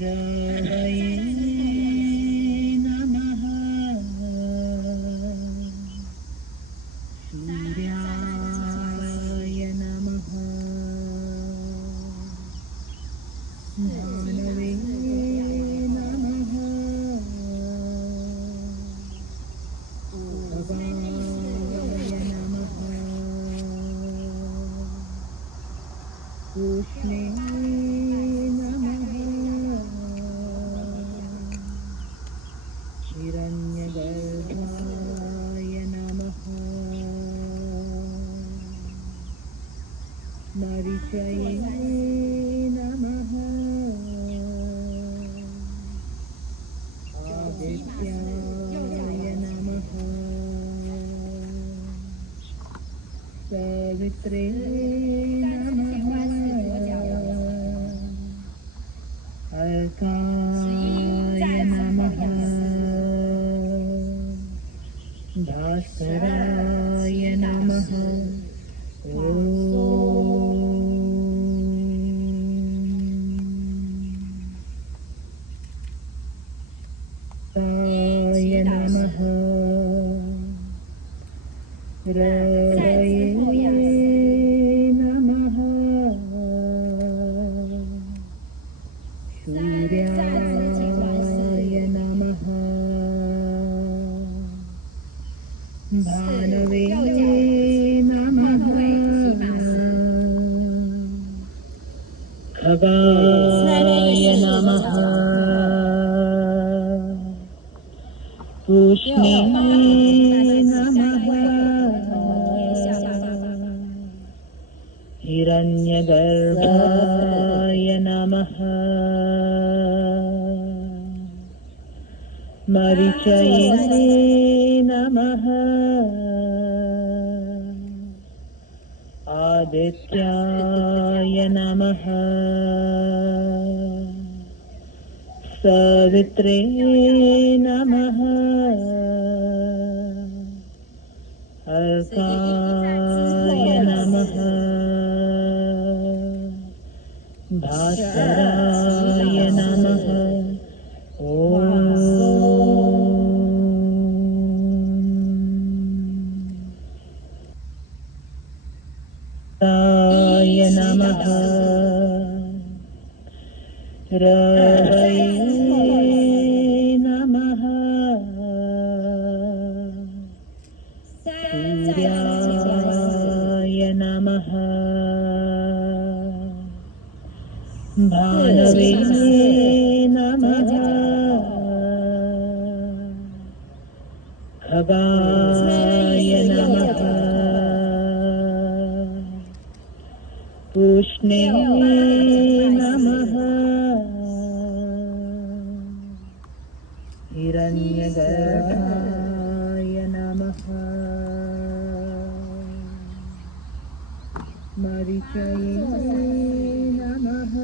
रवये नमः सूर्याय नमः भानवे नमः भवाय नमः कृष्णे नमः हिरण्यगर्भाय नमः मरीचये नमः आदित्याय नमः सवित्रे नमः अर्काय नमः भास्कराय नमः य नमः रवये नमः सूर्याय नमः भानवे नमः खगाय नमः कृष्णे नमः हिरण्यगर्भाय नमः मरीचये नमः आदित्याय नमः सवित्रे नमः अर्काय नमः भास्कराय नमः य नमः रवये नमः सूर्याय नमः भानवे नमः खगाय नमः कृष्णे नमः हिरण्यगर्भाय नमः मरीचये नमः